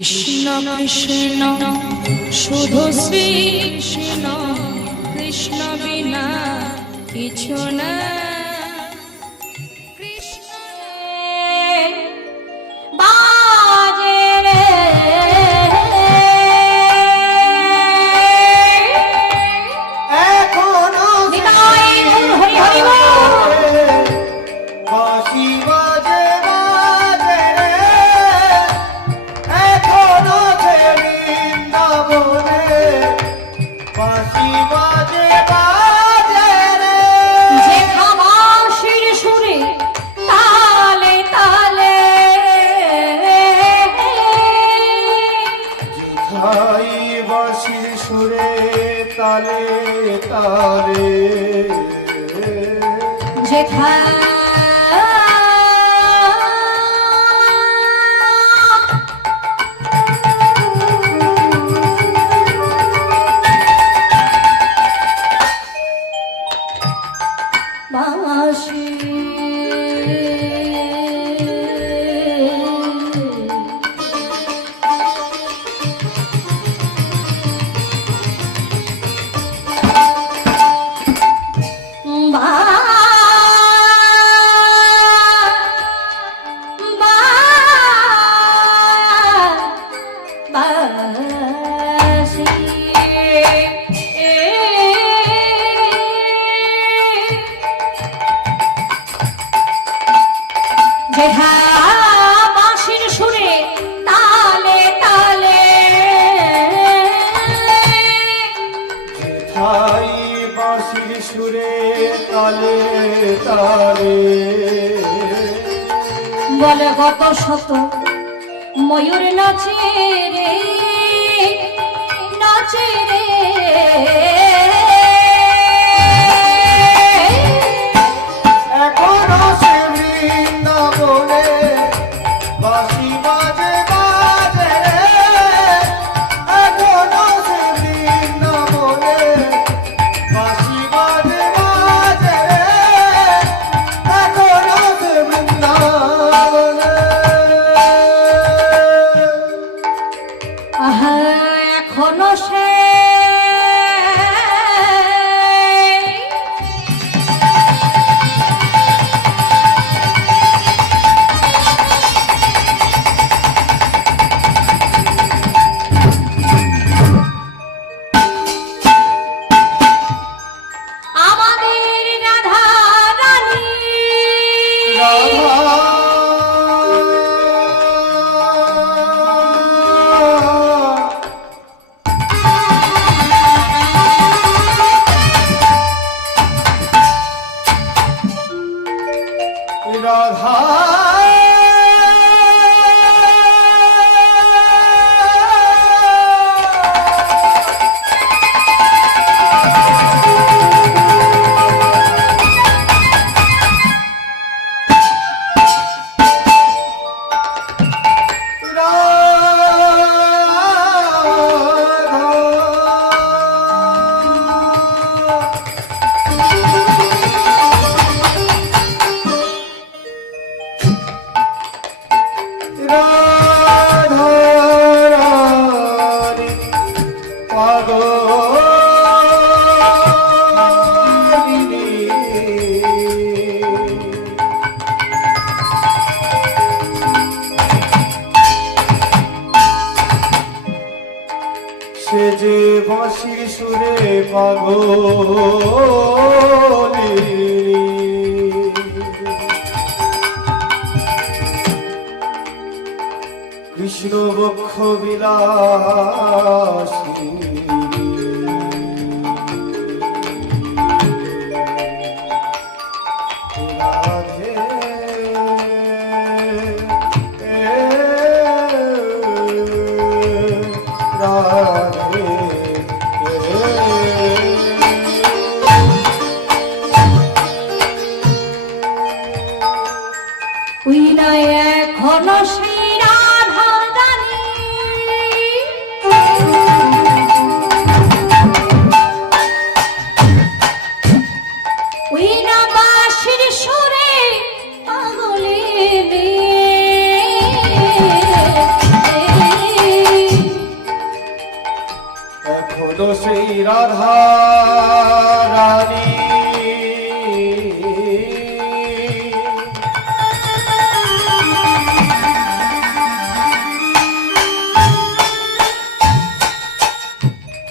কৃষ্ণ কৃষ্ণ শুধু শ্রী কৃষ্ণ, কৃষ্ণ বিনা কিছু না। কৃষ্ণ বাজে রে এখনো নিতাই গৌর হরি হরি বল। বাঁশি বাজে বাজে রে, এখনো যে বৃন্দাবনে বাঁশি বাজে বাজে রে। যে খাবাসির সুরে তালে তালে, যেথায় বাঁশির সুরে তালে তালে, যেথা বাঁশি বাঁশির সুরে তালে তালে, যেথায় বাঁশির সুরে তালে তালে, বলে গত শত ময়ূর নাচে রে নাচে রে। এখনো সে বৃন্দাবনে বাঁশি বাজে বাজে রে, এখনো সে বৃন্দাবনে বাঁশি বাজে বাজে রে, এখনো সে বৃন্দাবনে। আহা, এখনো সে আমাদের রাধা রানী রাধা রাধারানী পাগলিনী, সে যে বাঁশির সুরে পাগলিনী, কৃষ্ণ বক্ষ বিলাসী, রাধে রাধে ওই না এখনো সেই রাধা রানী হলো সেই রাধা রানী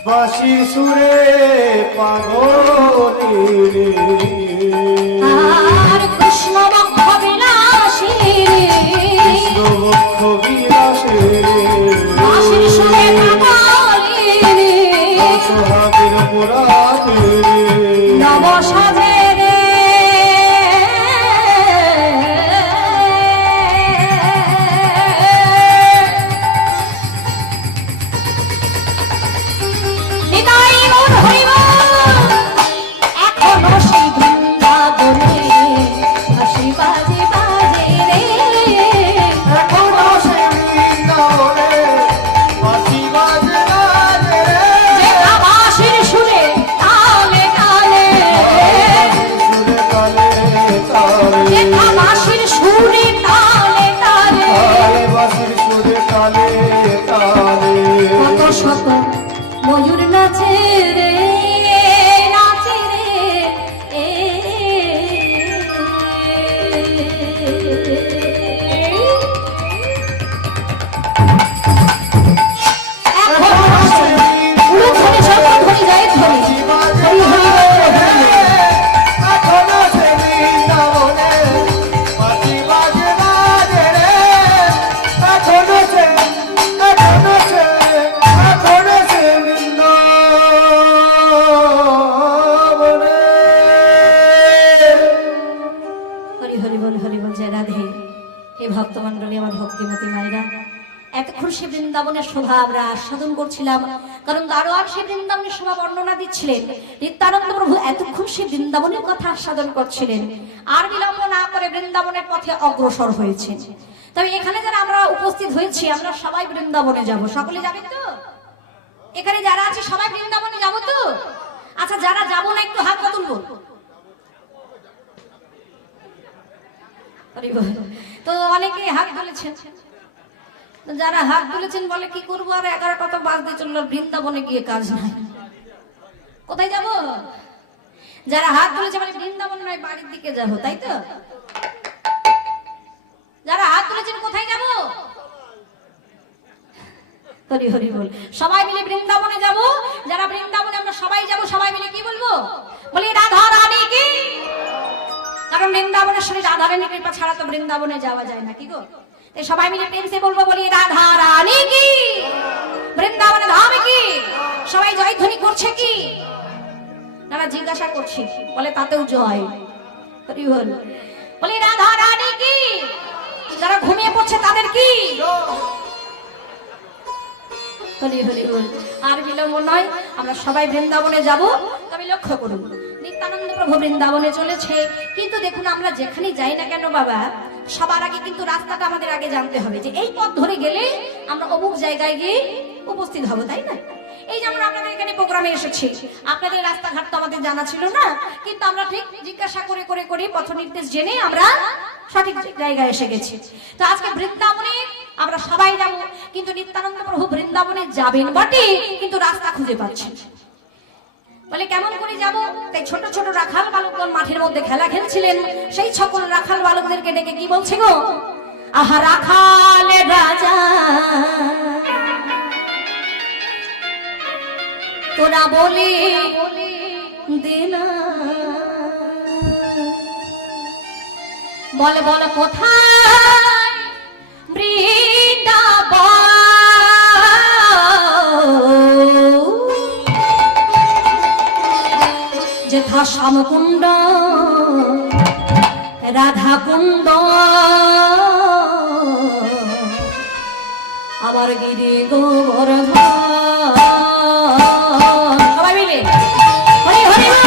বাঁশির সুরে পাগলি আর কৃষ্ণ বক্ষ বিলাসী কৃষ্ণ বক্ষ বিলাসে বাঁশির সুরে পাগলিনী সোহাগের মুরাদে নব সাজে রে নিতাই গৌর হরিবল এখনো সেই বৃন্দাবনে হাসি বাজে বাজে রে এখনো সেই বৃন্দাবনে বাঁশি বাজে বাজে রে। যে বাঁশির সুরে তালে তালে সুরে তালে তালে যে বাঁশির সুরে তালে তালে তালে বাঁশির সুরে তালে তালে কত শত ময়ূর নাচে রে নাচে রে এখন উলুধ্বনি সর্বধ্বনি জয়ধ্বনি হরি হরি বল, হরি বল। এখনো সেই বৃন্দাবনে বাঁশি বাজে বাজে রে। এখনো সেই বৃন্দাবনে হরি হরি বল, হরি বল, জয় রাধে। হে ভক্তমণ্ডলী, আমার ভক্তিমতী মায়েরা, এতক্ষণ সে বৃন্দাবনের শোভা আমরা আস্বাদন করছিলাম, কারণ দারোয়ান সে বৃন্দাবনের শোভা বর্ণনা দিচ্ছিলেন। নিত্যানন্দ প্রভু এতক্ষণ সে বৃন্দাবনের কথা আস্বাদন করছিলেন, আর বিলম্ব না করে বৃন্দাবনের পথে অগ্রসর হয়েছেন। তবে এখানে যারা আমরা উপস্থিত হয়েছি, আমরা সবাই বৃন্দাবনে যাব। সকলে যাবেন তো? এখানে যারা আছে সবাই বৃন্দাবনে যাব তো? আচ্ছা, যারা যাব না একটু হাত তুলবো। তো অনেকে হাত তুলেছেন, যারা হাত তুলেছেন বলে কি করবো, আর 11টা তো বাজতে চললো, বৃন্দাবনে গিয়ে কাজ নাই, কোথায় যাব? যারা হাত তুলেছে বলে বৃন্দাবন নয়, বাড়ির দিকে যাবো, তাই তো? যারা হাত তুলেছেন কোথায় যাব? হরি হরি বল, সবাই মিলে বৃন্দাবনে যাব। যারা বৃন্দাবনে আমরা সবাই যাব, সবাই মিলে কি বলবো? বলি রাধা রানী কি। কারণ বৃন্দাবনের শরীর রাধা রানীর কৃপা ছাড়া তো বৃন্দাবনে যাওয়া যায় না, কি গো? তাই সবাই মিলে প্রেম সে বলবো, বলি রাধা রানী কি, বৃন্দাবনে ধামে কি। সবাই জয়ধ্বনি করছে কি না, জিজ্ঞাসা করছি, বলে তাতেও জয়। হরি বল, বলি রাধা রানী কি। যারা ঘুমিয়ে পড়ছে তাদের কি। হরি হরি বল, আর বিলম্ব নয়, আমরা সবাই বৃন্দাবনে যাব। তবে লক্ষ্য করুন, নিত্যানন্দ প্রভু বৃন্দাবনে চলেছে, কিন্তু দেখুন আমরা যেখানে যাই না কেন বাবা, সবার আগে কিন্তু রাস্তাটা আমাদের আগে জানতে হবে, যে এই পথ ধরে গেলে আমরা অমুক জায়গায় গিয়ে উপস্থিত হব, তাই না? এই যেমন আপনাদের এখানে প্রোগ্রামে এসেছি, আপনাদের রাস্তাঘাট তো আমাদের জানা ছিল না, কিন্তু আমরা ঠিক জিজ্ঞাসা করে করে করে পথ নির্দেশ জেনে আমরা সঠিক জায়গায় এসে গেছি। তো আজকে বৃন্দাবনে আমরা সবাই যাব, কিন্তু নিত্যানন্দ প্রভু বৃন্দাবনে যাবেন বটে, কিন্তু রাস্তা খুঁজে পাচ্ছেন। বলে কেমন করে যাব? তাই ছোট ছোট রাখাল বালকগণ মাঠের মধ্যে খেলা খেলছিলেন। সেই সকল রাখাল বালকদেরকে ডেকে কি বলছে গো? আহা রাখাল রাজা, তোরা বলে দিনা, বল বল কোথায় বৃন্দাবন, যেথা শ্যামকুণ্ড রাধা কুণ্ড, আবার গিরি গোবর্ধন। সবাই মিলে হরি হরি বল।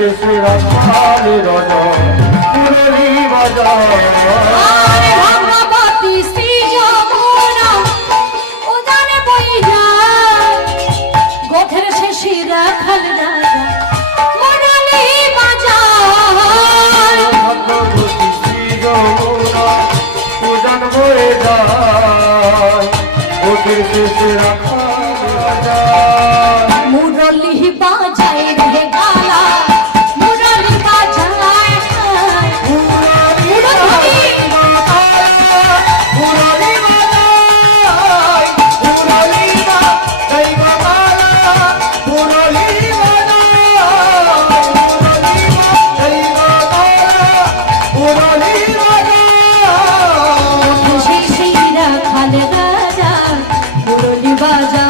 শেষে রাখালে রাজা মুরলী বাজায় আরে ভগবতী শ্রী যমুনা উদানে বইয়া গোথের শেষে রাখাল রাজা মুরলী বাজায় ভগবতী শ্রী যমুনা উদান বয়ে যায় ওদের শেষে রাখালে রাজা মুরলী বাজায় রে গালা মুরলী বাজায় সেই রাখাল রাজা মুরলী বাজায়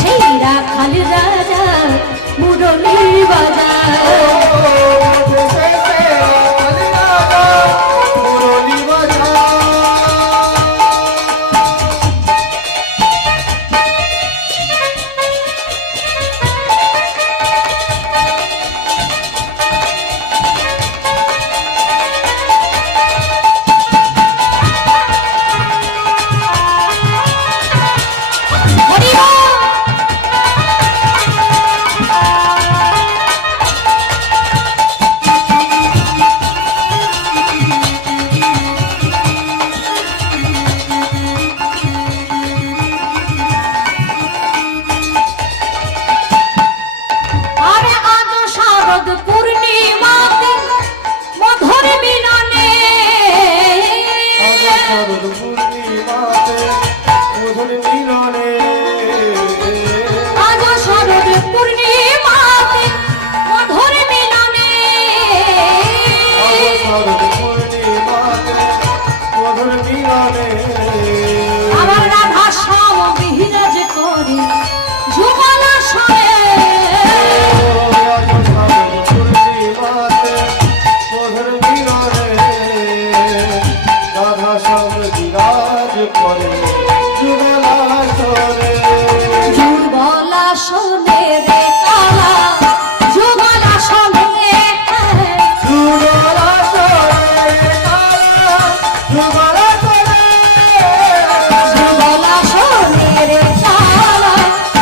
সেই রাখাল রাজা মুরলী বাজায় আরে আজ শারদ পূর্ণিমাতে মধুর মিলনে আজ শারদ পূর্ণিমাতে মধুর মিলনে আমার রাধা শ্যাম বিরাজ করে যুগল সরে যুগলা শোনে রে কালা যুগলা শোনে যুগলা শোনে রে কালা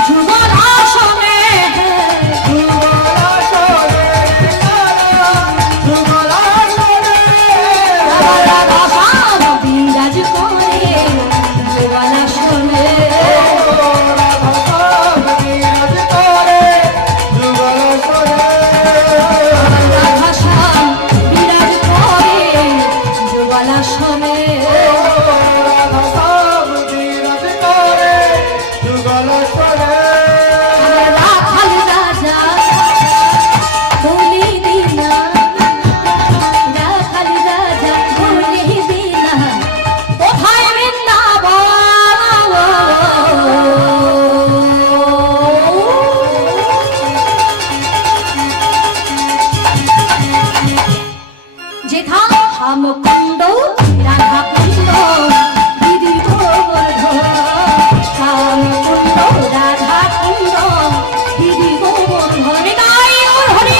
যুগলা শোনে রাধা শ্যাম বিরাজ করে যুগলা শোনে রাধা শ্যাম বিরাজ করে যুগলা শোনে রাখাল রাজা বলি দিনা রাখাল রাজা বলি দিনা কোথায় যেথা শ্যাম কুণ্ড রাধা কুণ্ড দিদি গোবর্ধন শ্যাম কুণ্ড রাধা কুণ্ড দিদি গোবর্ধন গাই ওর হরি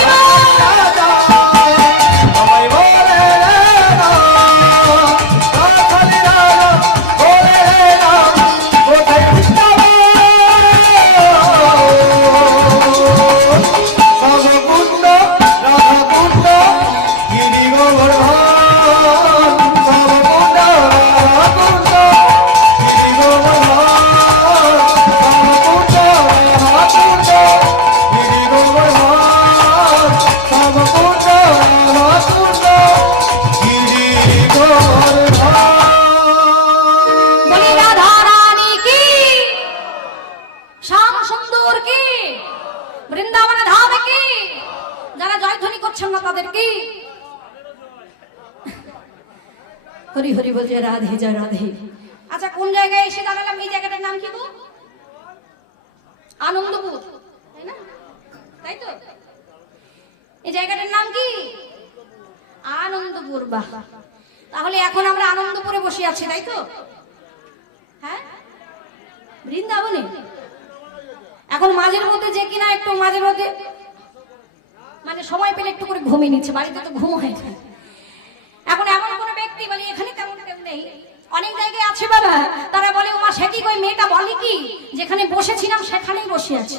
বলি রাধা রানী কি শ্যাম সুন্দর কি বৃন্দাবন ধাম কি যারা জয়ধ্বনি করছেন না তাদের কি হরি হরি বলছে রাধে জয় রাধে। আচ্ছা কোন জায়গায় এসে দাঁড়ালাম? এই জায়গাটার নাম কি গো? আনন্দপুর, তাই না? তাই তো, এই জায়গাটার নাম কি? আনন্দপুর। বাহ, তাহলে এখন আমরা আনন্দপুরে বসে আছি, তাই তো? হ্যাঁ, বৃন্দাবনে এখন মাঝের মধ্যে যে কিনা একটু মাঝে মধ্যে মানে সময় পেলে একটু করে ঘুমিয়ে নিচ্ছে, বাড়িতে তো ঘুম হয় না। এখন এমন কোন ব্যক্তি বলে এখানে তেমন কেউ নেই, অনেক জায়গায় আছে বাবা, তারা বলে ওমা সে কি, ওই মেয়েটা বলে কি যেখানে বসেছিলাম সেখানেই বসে আছে,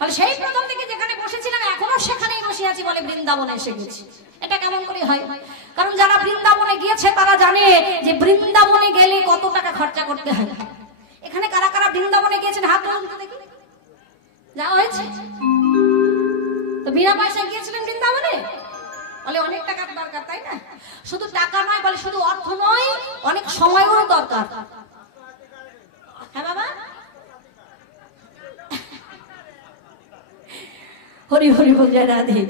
বলে সেই প্রথম থেকে যেখানে বসেছিলাম এখনো সেখানেই বসে আছি, বলে বৃন্দাবনে এসে গেছি। এটা কেমন করে হয়? কারণ যারা বৃন্দাবনে গিয়েছে তারা জানে যে বৃন্দাবনে গেলে কত টাকা খরচা করতে হয়। এখানে কারা কারা বৃন্দাবনে গিয়েছেন হাত তুলুন তো দেখি। যাওয়া হয়েছে তো বিনা পয়সায় গিয়েছিলেন বৃন্দাবনে? বলে অনেক টাকার দরকার, তাই না? শুধু টাকা নয়, বলে শুধু অর্থ নয়, অনেক সময়ও দরকার। হ্যাঁ বাবা, হরি হরি বল জয় রাধে।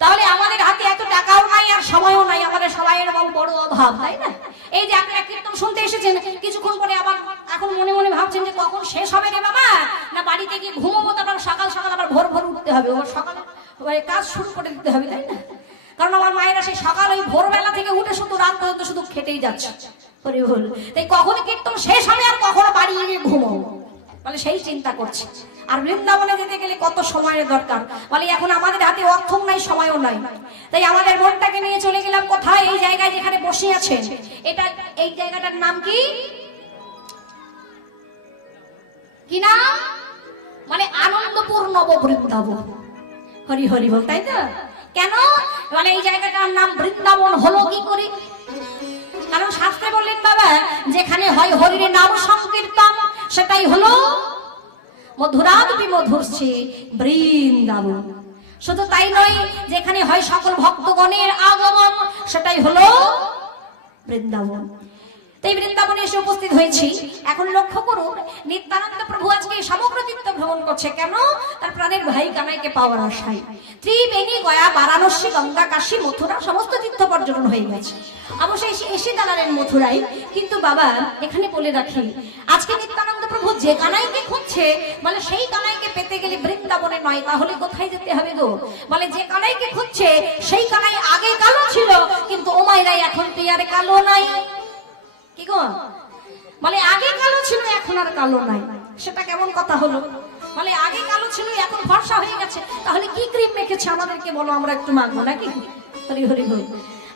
তাহলে আমাদের হাতে এত টাকাও নাই আর সময়ও নাই, আমাদের সবাইয়ের বড় অভাব, তাই না? এই যে আপনারা কীর্তন শুনতে এসেছেন, কিছুক্ষণ পরে আবার এখন মনে মনে ভাবছেন যে কখন শেষ হবে রে বাবা, না বাড়িতে গিয়ে ঘুমোবো, তারপর সকাল সকাল আবার ভোর ভোর উঠতে হবে, ওর সকালে কাজ শুরু করে দিতে হবে, তাই না? কারণ আমার মায়েরা সেই সকাল ওই ভোরবেলা থেকে উঠে শুধু রাত পর্যন্ত শুধু খেটেই যাচ্ছে, হরি বল। তাই কখন কীর্তন শেষ হবে আর কখনো বাড়ি গিয়ে ঘুমোবো, বলে সেই চিন্তা করছে। আর বৃন্দাবনে যেতে গেলে কত সময়ের দরকার, বলে এখন আমাদের হাতে অর্থ নাই, সময়ও নাই। তাই আমাদের মনটাকে নিয়ে চলে গেলাম কোথায়? এই জায়গায় যেখানে বসে আছেন, এটা এই জায়গাটার নাম কি? কি নাম? মানে আনন্দপুর নববৃন্দাবন। হরি হরি বল, তাই তো? কেন বলে এই জায়গাটার নাম বৃন্দাবন হলো কি করে? কারণ শাস্ত্রে বললেন বাবা, যেখানে হয় হরির নাম সংকীর্তন সেটাই হলো মধুরাদপি মধুরছে বৃন্দাবন। শুধু তাই নয়, যেখানে হয় সকল ভক্তগণের আগমন সেটাই হলো বৃন্দাবন। তাই বৃন্দাবনে এসে উপস্থিত হয়েছি। এখন লক্ষ্য করুন, নিত্যানন্দ প্রভু আজকে সমগ্র তীর্থ ভ্রমণ করছে। কেন? তার প্রাণের ভাই কানাইকে পাওয়ার আশায়। ত্রিবেণী, গয়া, বারাণসী, গঙ্গা, কাশী, মথুরা সমস্ত তীর্থ পর্যটন হয়ে গেছে। অবশ্যই এসে দাঁড়ালেন মথুরায়। কিন্তু বাবা এখানে বলে রাখি, আজকে নিত্যানন্দ প্রভু যে কানাইকে খুঁজছে, বলে সেই কানাইকে পেতে গেলে বৃন্দাবনে নয়, তাহলে কোথায় যেতে হবে গো? বলে যে কানাইকে খুঁজছে সেই কানাই আগে কালো ছিল, কিন্তু ও মাইরাই এখন তুই আর কালো নাই। কি গো? বলে আগে কালো ছিল এখন আর কালো নাই। সেটা কেমন কথা হলো? বলে আগে কালো ছিল এখন ফর্সা হয়ে গেছে। তাহলে কি ক্রিম মেখেছে আমাদেরকে বলো, আমরা একটু মাখবো নাকি? হরি হরি বল।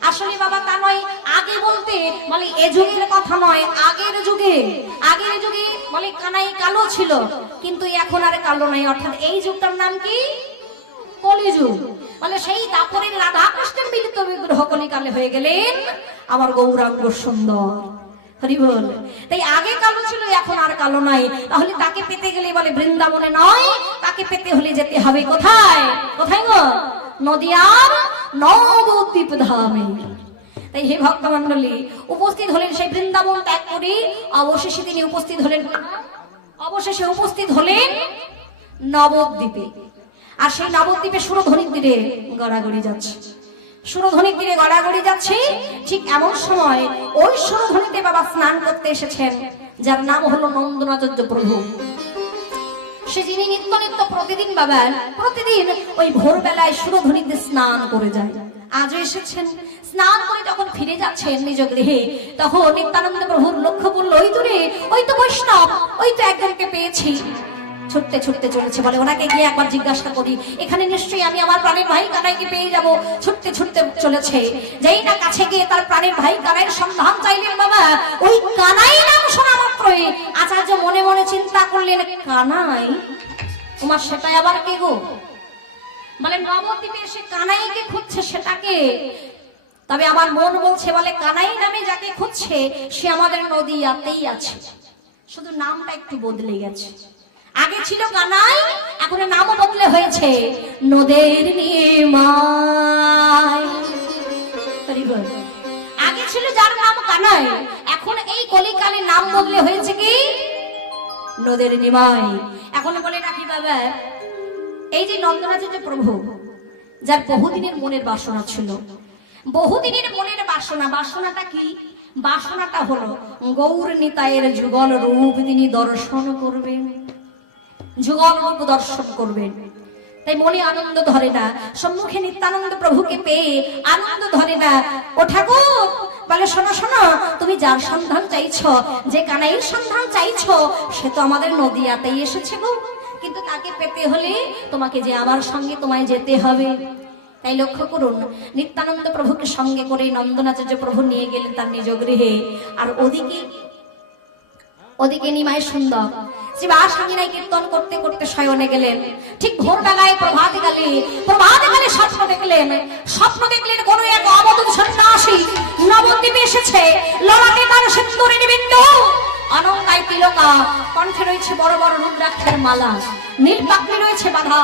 আসলে বাবা তা নয়, আগে বলতে বলে এ যুগের কথা নয়, আগের যুগে। আগের যুগে বলে কানাই কালো ছিল, কিন্তু এখন আর কালো নাই। অর্থাৎ এই যুগটার নাম কি? কলিযুগ। বলে সেই দাপরের রাধা কৃষ্ণের মিলিত বিগ্রহ কলিকালে হয়ে গেলেন আমার গৌরাঙ্গ সুন্দর। হরি বল। তাই আগে কালো ছিল এখন আর কালো নাই। তাহলে তাকে পেতে গেলে বলে বৃন্দাবনে নয়, তাকে পেতে হলে যেতে হবে কোথায়? কোথায় গো? নদিয়ার নবদ্বীপ ধামে। তাই হে ভক্তমণ্ডলী, উপস্থিত হলেন সেই বৃন্দাবন ত্যাগ করে। অবশেষে তিনি উপস্থিত হলেন, অবশেষে উপস্থিত হলেন নবদ্বীপে। আর সেই নবদ্বীপে সুরধ্বনির তীরে গড়াগড়ি যাচ্ছে, সুরধ্বনির তীরে গড়াগড়ি যাচ্ছে। ঠিক এমন সময় ওই সুরধ্বনিতে বাবা স্নান করতে এসেছেন, যার নাম হলো নন্দনাচার্য প্রভু। সে যিনি নিত্য নিত্য প্রতিদিন বাবা প্রতিদিন ওই ভোরবেলায় সুরধ্বনিতে স্নান করে যায়। আজও এসেছেন। স্নান করে যখন ফিরে যাচ্ছেন নিজ গৃহে, তখন নিত্যানন্দ প্রভুর লক্ষ্য করলো ওই দূরে ওই তো বৈষ্ণব, ওই তো একজনকে পেয়েছি। ছুটতে ছুটতে চলেছে। বলে ওনাকে গিয়ে একবার জিজ্ঞাসা করি, এখানে নিশ্চয়ই আমি আমার প্রাণের ভাই কানাইকে পেয়ে যাব। ছুটতে ছুটতে চলেছে। যেই না কাছে গিয়ে তার প্রাণের ভাই কানাইয়ের সন্ধান চাইলেন বাবা, ওই কানাই নাম শোনা মাত্রই আচার্য মনে মনে চিন্তা করলেন, কানাই তোমার সেটাই আবার কে গো? বলে নবদ্বীপে এসে কানাইকে খুঁজছে, সেটাকে। তবে আমার মন বলছে, বলে কানাই নামে যাকে খুঁজছে সে আমাদের নদীয়াতেই আছে, শুধু নামটা একটু বদলে গেছে। আগে ছিল কানাই, এখন নামও বদলে হয়েছে নদের নিমাই। আগে ছিল যার নাম কানাই, এখন এই কলিকালে নাম বদলে হয়েছে কি? নদের নিমাই। এখন বলে রাখি বাবা, এই যে নন্দনাচার্য প্রভু, যার বহুদিনের মনের বাসনা ছিল, বহুদিনের মনের বাসনা। বাসনাটা কি? বাসনাটা হলো গৌর নিতাইয়ের যুগল রূপ তিনি দর্শন করবেন, যুগল রূপ দর্শন করবেন। তাই মনে আনন্দ ধরে না, সম্মুখে নিত্যানন্দ প্রভুকে পেয়ে আনন্দ ধরে না। ও ঠাকুর বলে শোনো শোনো, তুমি যার সন্ধান চাইছো, যে কানাইয়ের সন্ধান চাইছো, সে তো আমাদের নদিয়াতেই এসেছে গো, কিন্তু তাকে পেতে হলে তোমাকে যে আমার সঙ্গে তোমায় যেতে হবে। তাই লক্ষ্য করুন, নিত্যানন্দ প্রভুকে সঙ্গে করে নন্দনাচার্য প্রভু নিয়ে গেলেন তার নিজ গৃহে। আর ওদিকে নিমাই সুন্দর শ্রীবাসাঙ্গিনায় কীর্তন করতে করতে শয়নে গেলেন। ঠিক ভোরবেলায় প্রভাতকালে স্বপ্ন দেখলেন কোন এক অবধূত সন্ন্যাসী নবদ্বীপে এসেছে। ললাটে তার সিন্দুরের বিন্দু, অনঙ্গায় তিলকা, কণ্ঠে রয়েছে বড় বড় রুদ্রাক্ষের মালা, নীল পাগড়ি রয়েছে বাঁধা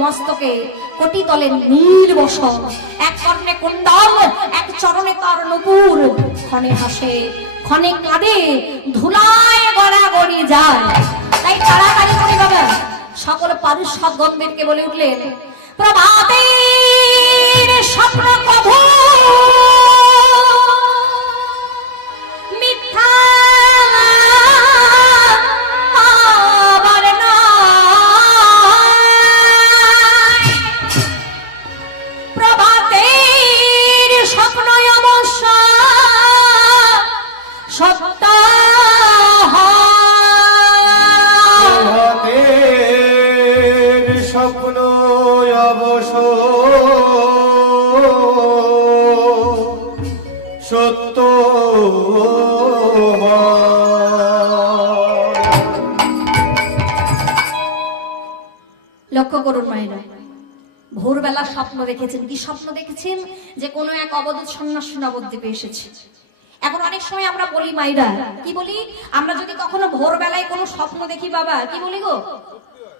মস্তকে, কোটি তলে নীল বসন, এক কর্ণে কুণ্ডল, এক চরণে তার নূপুর। ক্ষণে হাসে ক্ষণে কাঁদে, ধুলায় গড়াগড়ি যায়। তাই তাড়াতাড়ি করে বাবা সকল পারুষদ গন্ধেরকে বলে উঠলেন, প্রভাতের স্বপ্ন কভু মিথ্যা স্বপ্ন অবশ্য সত্য লক্ষ্য করুন মায়েরা, ভোরবেলা স্বপ্ন দেখেছেন। কি স্বপ্ন দেখেছেন? যে কোনো এক অবধূত সন্ন্যাসী নবদ্বীপে এসেছে। এখন অনেক সময় আমরা বলি মায়েরা, কি বলি, আমরা যদি কখনো ভোরবেলায় কোনো স্বপ্ন দেখি বাবা, কি বলি গো,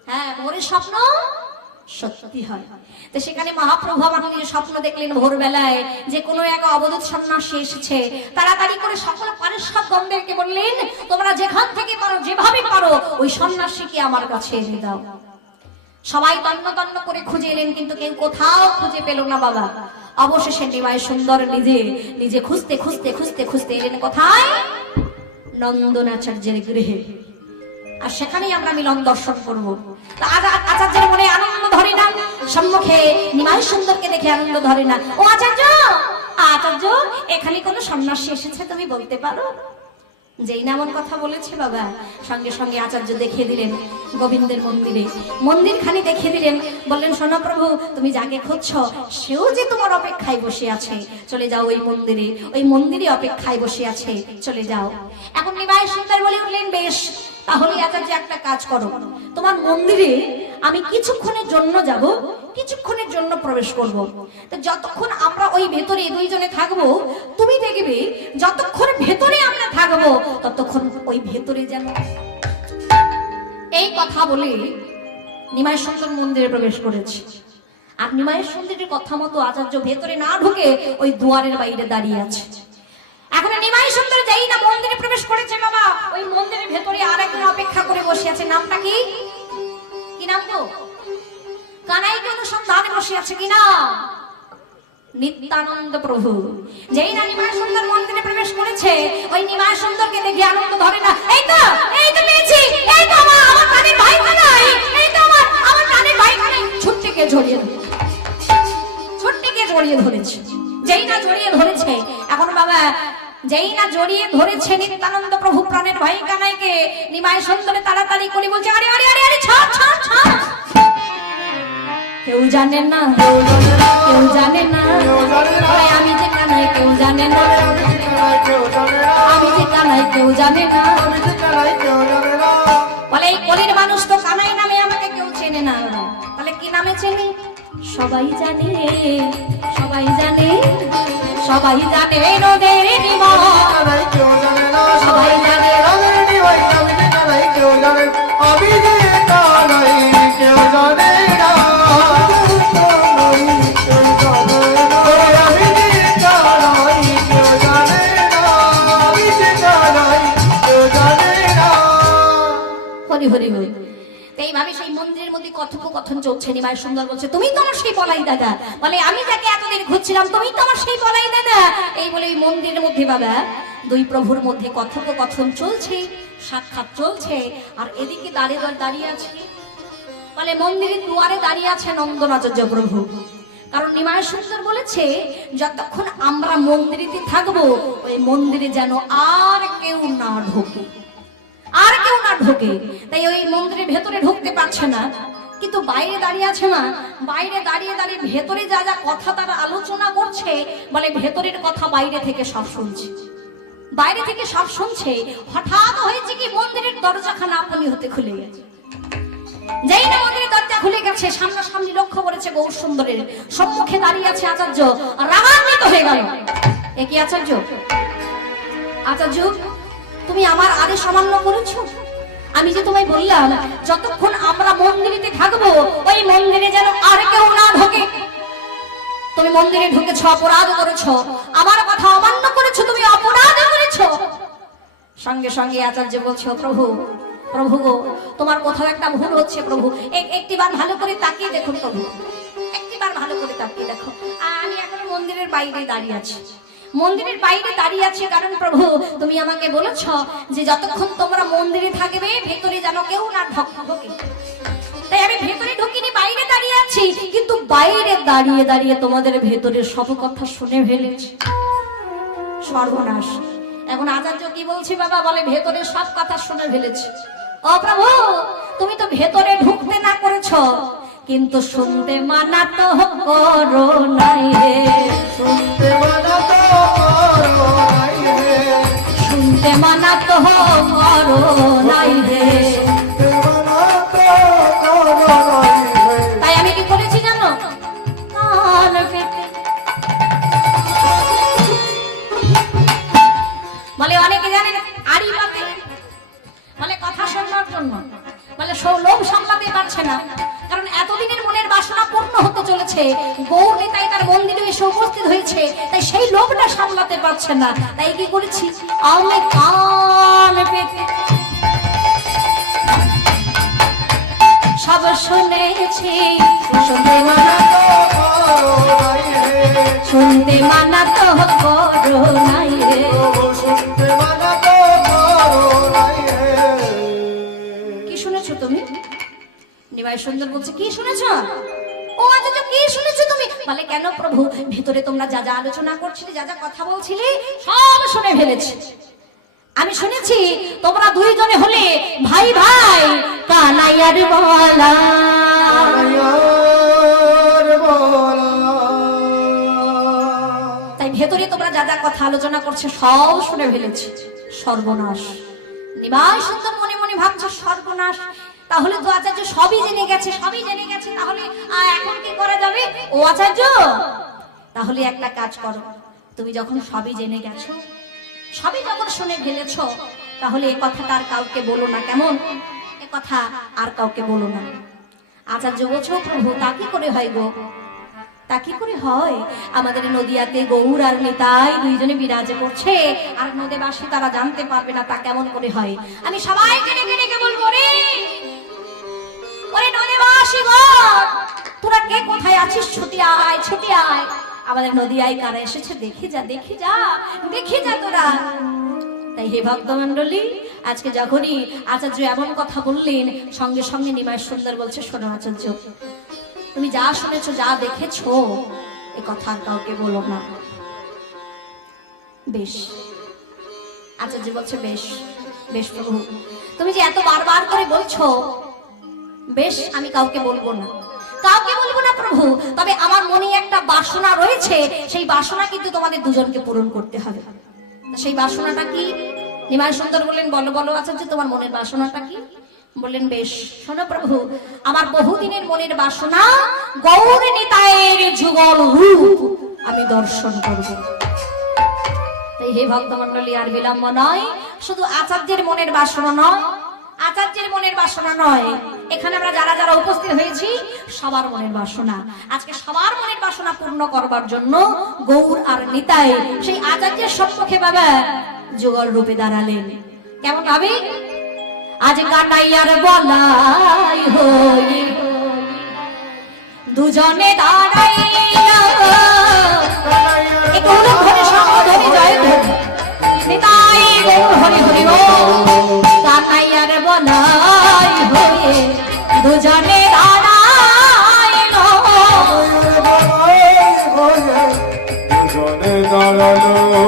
হ্যাঁ ভোরের স্বপ্ন সত্যি হয়। তো সেখানে মহাপ্রভু আমার স্বপ্ন দেখলেন ভোরবেলায় যে কোনো এক অবধূত সন্ন্যাসী এসেছে। তাড়াতাড়ি করে সকল পারস্যদ গণদেরকে বললেন, তোমরা যেখান থেকে পারো যেভাবে পারো ওই সন্ন্যাসীকে আমার কাছে এনে দাও। সবাই তন্ন তন্ন করে খুঁজে এলেন, কিন্তু কেউ কোথাও খুঁজে পেল না বাবা। অবশেষে নিমাই সুন্দর নিজে খুঁজতে খুঁজতে খুঁজতে খুঁজতে এলেন কোথায়? নন্দনাচার্যের গৃহে। আর সেখানেই আমরা মিলন দর্শন করবো। আচার্যের মনে আনন্দ ধরে না, সম্মুখে নিমাই সুন্দরকে দেখে আনন্দ ধরে না। ও আচার্য, এখানে কোন সন্ন্যাসী এসেছে তুমি বলতে পারো? যেই না এমন কথা বলেছে বাবা, সঙ্গে সঙ্গে আচার্য দেখিয়ে দিলেন গোবিন্দের মন্দির খানি দেখিয়ে দিলেন। বললেন, শোনো প্রভু, তুমি যাকে খুঁজছো সেও যে তোমার অপেক্ষায় বসে আছে, চলে যাও ওই মন্দিরে অপেক্ষায় বসে আছে, চলে যাও। এখন নিমাই সুন্দর বলে উঠলেন, বেশ, তাহলে আচার্য একটা কাজ করো, তোমার মন্দিরে আমি কিছুক্ষণের জন্য যাব, কিছুক্ষণের জন্য প্রবেশ করব। তো যতক্ষণ আমরা ওই ভেতরে দুইজনে থাকবো, তুমি দেখবে যতক্ষণ ভেতরে আমরা থাকবো ততক্ষণ ওই ভেতরে যেন। এই কথা বলে নিমাই সুন্দর মন্দিরে প্রবেশ করেছে। আর নিমাই সুন্দরের কথা মতো আচার্য ভেতরে না ঢুকে ওই দুয়ারের বাইরে দাঁড়িয়ে আছে। এখন নিমাই সুন্দর যাই না মন্দিরে প্রবেশ করেছে বাবা, ওই মন্দিরের ভেতরে আরেকজন অপেক্ষা করে বসে আছে। নামটা কি? কি নাম গো? কানাইকে অনুসন্ধানে বসে আছে। কি নাম? নিত্যানন্দ প্রভু। যেই না নিমাই সুন্দর মন্দিরে প্রবেশ করেছে, ওই নিমাই সুন্দরকে দেখে আনন্দ ধরে না। এই তো পেয়েছি, এই তো আমার কানের ভাই কানাই, এই তো আমার কানের ভাই কানাই। ছুট্টিকে জড়িয়ে ধরেছে। যেই না জড়িয়ে ধরেছে, এখন বাবা যেই না জড়িয়ে ধরেছে নিত্যানন্দ প্রভু প্রাণের ভাই কানাইকে, নিমাই সুন্দরে তাড়াতাড়ি করে বলছে, আরে আরে আরে আরে ছাড় ছাড় ছাড়। কেউ জানে না, কেউ জানে না, আমি যে কানাই কেউ জানে না, আমি যে কানাই কেউ জানে না। বলে এই কলির মানুষ তো কানাই নামে আমাকে কেউ চেনে না, তাহলে কি নামে চেনে? সবাই জানে, সবাই জানে, সবাই জানে নদের নিমা, সবাই জানে আমি যে কানাই কেউ জানে না, হরি হরি। এইভাবে সেই মন্দিরের মধ্যে কথোপকথন চলছে। নিমাই সুন্দর বলছে, তুমি তো আমার সেই বলাই দাদা। বলে, আমি যাকে এতদিন খুঁজছিলাম তুমি তো আমার সেই বলাই দাদা। এই বলে এই মন্দিরের মধ্যে বাবা দুই প্রভুর মধ্যে কথোপকথন চলছে, সাক্ষাৎ চলছে। আর এদিকে দাঁড়িয়ে আছে, বলে মন্দিরের দুয়ারে দাঁড়িয়ে আছে নন্দনাচার্য প্রভু। কারণ নিমাই সুন্দর বলেছে যতক্ষণ আমরা মন্দিরেতে থাকবো ওই মন্দিরে যেন আর কেউ না ঢোকে, আর কেউ না ঢোকে। তাই ওই মন্দিরের ভেতরে ঢুকতে পারছে না, কিন্তু বাইরে দাঁড়িয়ে আছে না, বাইরে দাঁড়িয়ে দাঁড়িয়ে ভেতরে যা যা কথা তারা আলোচনা করছে, বলে ভেতরের কথা বাইরে থেকে সব শুনছে, বাইরে থেকে সব শুনছে। হঠাৎ হয়েছে কি মন্দিরের দরজাখানা আপনি হতে খুলে গেছে। যেই না মন্দিরের দরজা খুলে গেছে, সামনাসামনি লক্ষ্য করেছে গৌর সুন্দরের সম্মুখে দাঁড়িয়ে আছে আচার্য, রাগান্বিত হয়ে গেল। এ কি আচার্য? আচার্য, তুমি আমার আদেশ অমান্য করেছো? আমি যে তোমায় বললাম যতক্ষণ আমরা মন্দিরেতে থাকবো ওই মন্দিরে যেন আর কেউ না ঢোকে, তুমি মন্দিরে ঢুকেছ, অপরাধ করেছো, আমার কথা অমান্য করেছো, তুমি অপরাধ করেছো। সঙ্গে সঙ্গে আচার্য বলছো, প্রভু প্রভু গো, তোমার কোথাও একটা ভুল হচ্ছে প্রভু, একটিবার ভালো করে তাকিয়ে দেখুন প্রভু, একটিবার ভালো করে তাকিয়ে দেখো। আমি এখন মন্দিরের বাইরে দাঁড়িয়ে আছি, মন্দিরের বাইরে দাঁড়িয়ে আছে, কারণ প্রভু তুমি আমাকে বলেছ যে যতক্ষণ তোমরা মন্দিরে থাকবে ভেতরে যেন কেউ না ঢোকে। তাই আমি ভেতরে ঢুকিনি, বাইরে দাঁড়িয়ে আছি, কিন্তু বাইরে দাঁড়িয়ে দাঁড়িয়ে তোমাদের ভেতরের সব কথা শুনে ফেলেছি। সর্বনাশ। এখন আচার্য কি বলছি বাবা? বলে ভেতরে সব কথা শুনে ফেলেছি। ও প্রভু, তুমি তো ভেতরে ঢুকতে না করেছ, কিন্তু শুনতে মানা তো করো নাই রে, শুনতে মানা তো করো নাই রে, শুনতে মানা তো করো নাই রে, শুনতে মানা তো করো নাই রে। তাই আমি কি করেছি জানো? কান পেতে। বলে অনেকে জানেন আড়ি পাতে, বলে কথা শোনার জন্য, বলে লোভ সামলাতে পারছে না, কারণ এতদিনের মনের বাসনা পূর্ণ হতে চলেছে, গৌর নিতাই তার মন্দিরে এসে উপস্থিত হয়েছে, তাই সেই লোভটা সামলাতে পারছে না। তাই কি করেছি? আমি কান পেতে সব শুনেছি, শুনতে মানা তো করো নাই রে, শুনতে মানা তো করো নাই রে। প্রভু শুনতে মানা তো করো নাই রে। কি শুনেছো তুমি? নিমাই সুন্দর বলছে, কি শুনেছো? ও আচ্ছা, কি শুনেছো তুমি? বলে কেন প্রভু, ভিতরে তোমরা যা যা আলোচনা করছিলে, যা যা কথা বলছিলে, সব শুনে ফেলেছি। আমি শুনেছি তোমরা দুইজনে হলে ভাই ভাই, কানাইয়ার বলা। কানাইয়ার বলা। তাই ভেতরে তোমরা যা যা কথা আলোচনা করছে সব শুনে ফেলেছি। সর্বনাশ। নিমাই সুন্দর মনে মনে ভাবছে সর্বনাশ, তাহলে তো আচার্য সবই জেনে গেছে, সবই জেনে গেছে, তাহলে এখন কি করা যাবে? ও আচার্য, তাহলে একটা কাজ করো, তুমি যখন সবই জেনে গেছো, সবই যখন শুনে ফেলেছ, তাহলে এ কথাটা আর কাউকে বলো না, কেমন? এ কথা আর কাউকে বলো না। আচার্য বলছো, প্রভু তা কি করে হয় গো? তা কি করে হয়? আমাদের নদিয়াতে গৌর আর নিতাই দুইজনে বিরাজে করছে, আর নদীবাসী তারা জানতে পারবে না, তা কেমন করে হয়? আমি সবাইকে ডেকে ডেকে বলবো, রে ওরে নদীবাসী গো, তোরা কে কোথায় আছিস? ছুটি আয়, ছুটি আয়, আমাদের নদিয়ায় কারা এসেছে দেখে যা, দেখে যা, দেখে যা তোরা। তাই হে ভক্তমণ্ডলী, আজকে যখনই আচার্য এমন কথা বললেন, সঙ্গে সঙ্গে নিমাই সুন্দর বলছে, শোনো আচার্য, তুমি যা শুনেছো, যা দেখেছো, এ কথা আর কাউকে বলো না। বেশ। আচার্য বলছে, বেশ বেশ প্রভু, তুমি যে এত বারবার করে বলছো, বেশ আমি কাউকে বলবো না, কাউকে বলবো না প্রভু। তবে আমার মনে একটা বাসনা রয়েছে, সেই বাসনা কিন্তু তোমাদের দুজনকে পূরণ করতে হবে। সেই বাসনাটা কি? নিমাই সুন্দর বললেন, বলো বলো আচার্য, তোমার মনের বাসনাটা কি? বললেন, বেশ শোনো প্রভু, আমার বহুদিনের মনের বাসনা গৌর নিতাইয়ের যুগল রূপ আমি দর্শন করব। তাই হে ভক্তমণ্ডলী, আর বিলম্ব নয়, শুধু আচার্যের মনের বাসনা নয়, আচার্যের মনের বাসনা নয়, এখানে আমরা যারা যারা উপস্থিত হয়েছি সবার মনের বাসনা। আজকে সবার মনের বাসনা পূর্ণ করবার জন্য গৌর আর নিতাই সেই আচার্যের সম্মুখে বাবা যুগল রূপে দাঁড়ালেন। কেমন ভাবে? আজ কানাইয়ার বলাই হই দুজনে দাঁড়াইলা, একটু ধরে সমাধি জয় নিতাই গৌর হরি হরি ও। কানাইয়ার বলাই হয়ে দুজনে দাঁড়াইল, জাগালো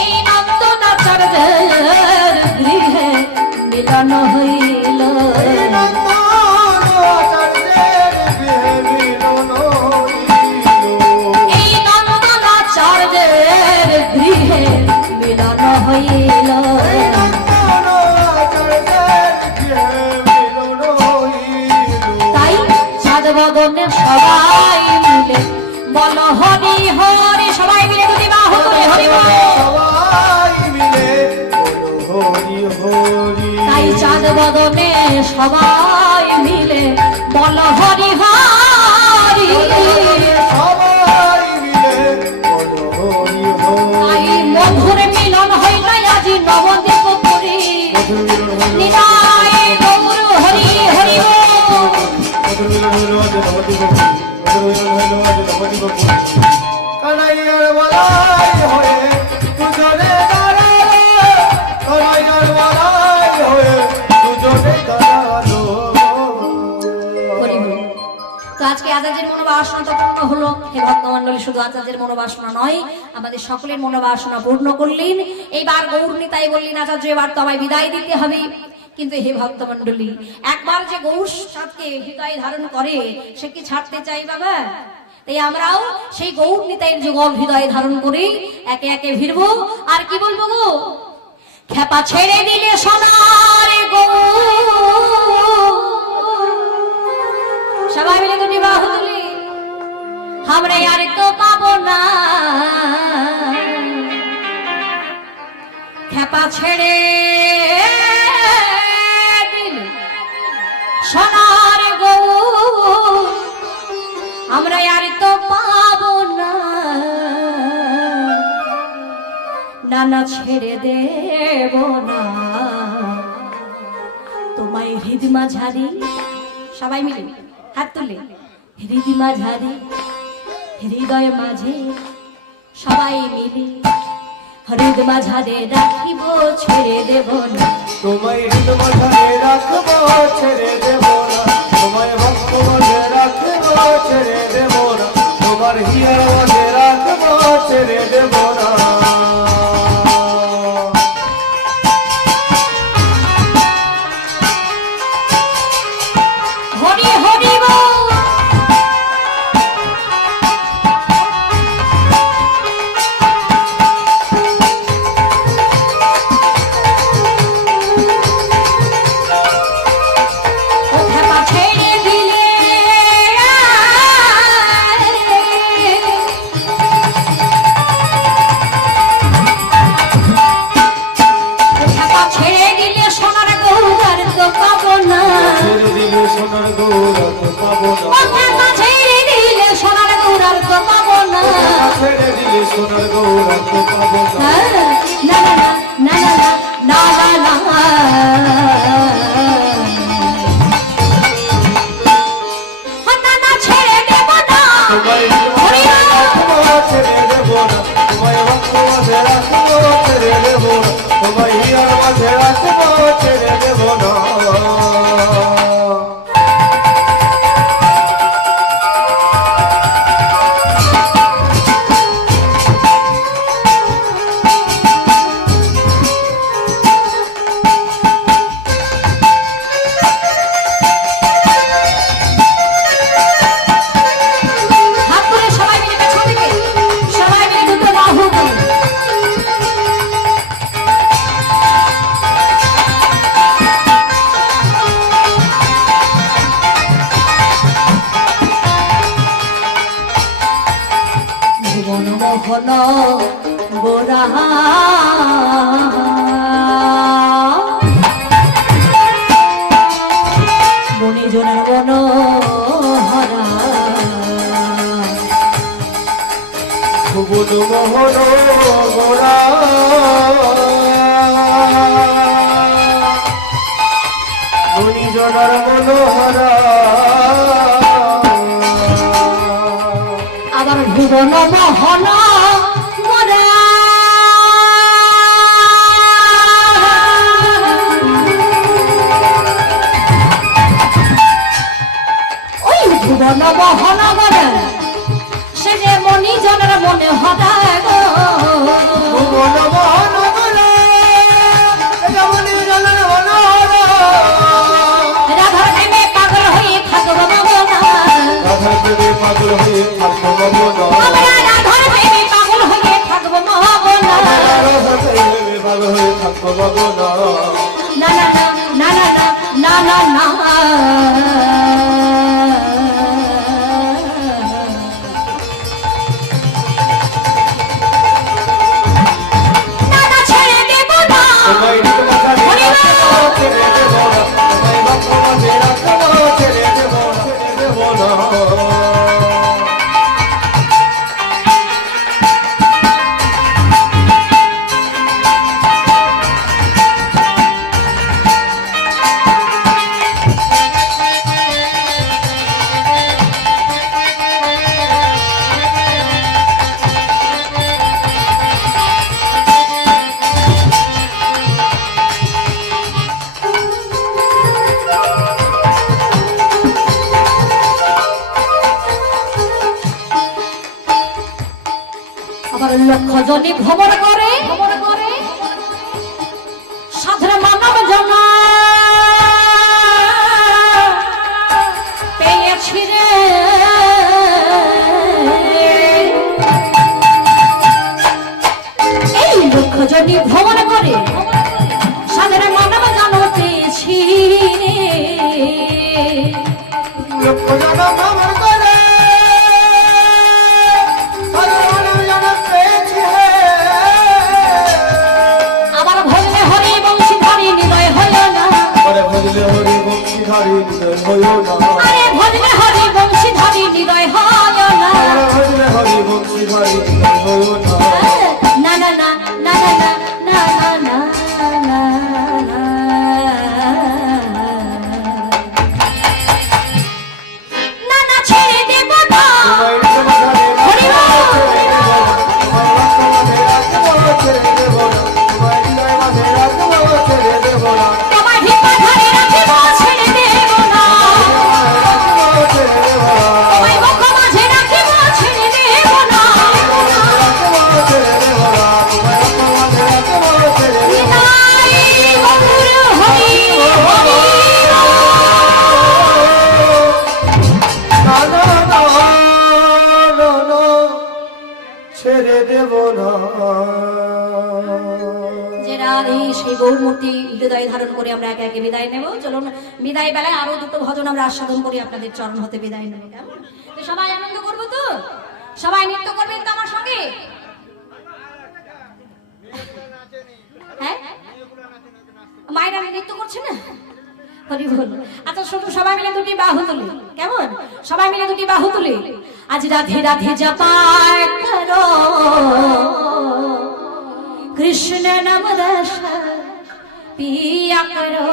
এই নন্দনাচার্যের গৃহে মিলন হইল এই নন্দনাচার্যের গৃহে মিলন হইল তাই চাঁদ বদনে সবাই মিলে বল হরি হরি সবাই মিলে দুটি বাহু তুলে হরি বল তাই চাঁদ বদনে সবাই মিলে বল হরি হরি তাই মধুর মিলন হইল আজি নবদ্বীপ পুরী নিতাই গৌর হরি হরি কানাইয়ার বলাই হয়ে দুজনে দাঁড়ালো কানাইয়ার বলাই হয়ে দুজনে দাঁড়ালো হরি হরি। তো আজকে আচার্যের মনোবাসনা তো পূর্ণ হলো। হে ভক্তমণ্ডলী, শুধু আচার্যের মনোবাসনা নয়, আমাদের সকলের মনোবাসনা পূর্ণ করলেন। এইবার গৌর নিতাই বললেন, আচার্য এবার তো আমায় বিদায় দিতে হবে। কিন্তু হে ভক্তমণ্ডলী, একবার যে গৌর চাঁদকে হৃদয়ে ধারণ করে সে কি ছাড়তে চাই বাবা? তাই আমরাও সেই গৌর নিতাইয়ের যুগল হৃদয়ে ধারণ করি, একে একে ভিড়বো। আর কি বলবো গো? খেপা ছেড়ে দিলে সোনার গৌর, সবাই মিলে দুটি বাহু তুলি, আমরা আর তো পাবো না। খেপা ছেড়ে দিলে সোনার গৌর, আমরা আর তো পাবো না। নানা ছেড়ে দেব না তোমায় হৃদ মাঝারি, সবাই মিলে হাত তুলে, হৃদ মাঝারি হৃদয় মাঝে সবাই মিলে হৃদ মাঝারে রাখিব, ছেড়ে দেব না। তোমায় হৃদ মাঝারে রাখবো, ছেড়ে দেব না। তোমায় ভক্ত মাঝে রাখবো, ছেড়ে দেব না। তোমার হিয়ার মাঝে রাখবো, ছেড়ে দেব না। হরি হরি বল। ও খেপা ছেড়ে দিলে ও খেপা ছেড়ে দিলে সোনার গৌর আর তো পাবো না। ছেড়ে দিলে সোনার গৌরব পাবো না। ও খেপা ছেড়ে দিলে সোনার গৌর আর তো পাবো না। ছেড়ে দিলে সোনার গৌরব পাবো না। না না না না না না না না ছেড়ে দেব না। তোমায় হৃদ মাঝে রাখবো, ছেড়ে দেব না। তোমায় ভক্ত মাঝে রাখবো, ছেড়ে দেব না। তোমায় হিয়ার মাঝে রাখবো, ছেড়ে দেব না। হাত তুলে সবাই মিলে পেছন দিকে, সবাই মিলে দুটো বাহু তুলে। ভুবন মোহন গোরা বনিজনের বন হরা ভুবন মোহন গোরা মণিজনার মনোহরা আবার ভুবন মোহন গোরা ওই ভুবন মোহন গোরা সে যে মণিজনের মনে হরা গো হয়ে থাকবো মগনা আমরা রাধার প্রেমে পাগল হয়ে থাকবো মগনা রাধার প্রেমে পাগল হয়ে থাকবো মগনা না না না না না না না না তোমায় নিজ মাঝারে রাখবো ছেড়ে দেব না তোমায় বক্ষ মাঝে রাখবো ছেড়ে দেব না আবার লক্ষ জনে ভ্রমণ করে সাধারণ মানব জন পেয়েছি রে এই লক্ষ জনে ভ্রমণ করে সাধারণ মানব জন পেয়েছি রে লক্ষ জন ভ্রমণ করে সাধারণ জন পেয়েছি হে আবার ভজলে হরি বংশীধারী নিলয় হইল না আরে ভজলে হরি বংশীধারী হৃদয় হইও না আরে ভজলে হরি বংশীধারী নিলয় হইল না আরে ভজলে হরি বংশীধারী হৃদয় হইও না না না না না না না না না না না ছেড়ে দেব না তোমায় নিজ মাঝারে রাখবো ছেড়ে দেব না তোমায় হৃদয় মাঝে রাখবো ছেড়ে দেব না তোমার হিপা ধরে রাখিব ছেড়ে দেব না ছেড়ে দেব না তোমার মুখ মাঝে রাখিব ছেড়ে দেব না নিতাই গৌর হরি হরি ছেড়ে দেব না যে রাধে সেই গৌর মূর্তি হৃদয়ে ধারণ করে আমরা একে একে বিদায় নেব। চলুন বিদায় বেলায় আরো দুটো ভজন আমরা আস্বাদন করি, আপনাদের চরণ হতে বিদায় নেব। কেমন? তো সবাই আনন্দ করবো তো, সবাই নৃত্য করবেন তো আমার সঙ্গে? হ্যাঁ, মায়েরা নৃত্য করছে না? হরি বল। আচ্ছা শুধু সবাই মিলে দুটি বাহু তুলি, কেমন? সবাই মিলে দুটি বাহু তুলি। আজ রাধে রাধে জপায় করো कृष्ण नाम रस पिया करो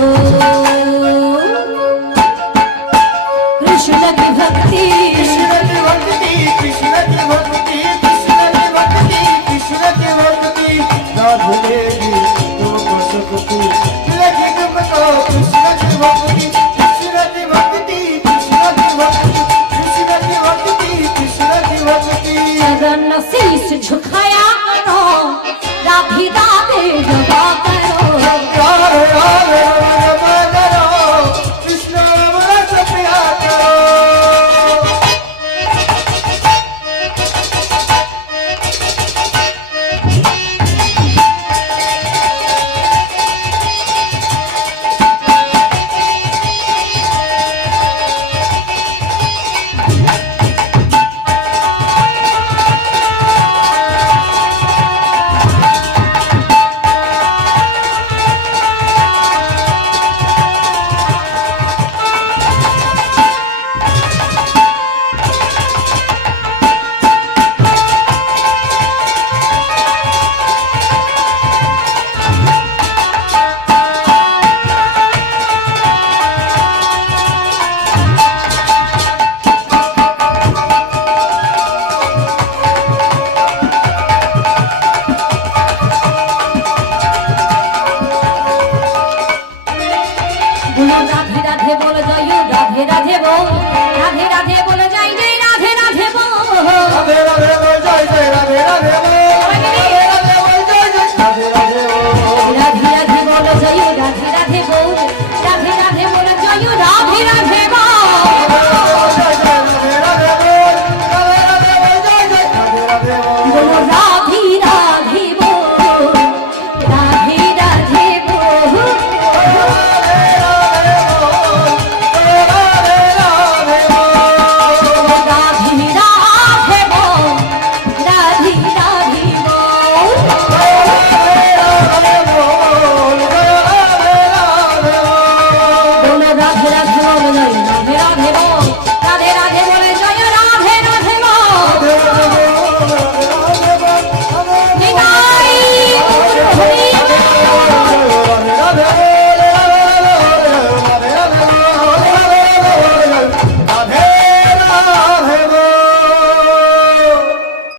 গো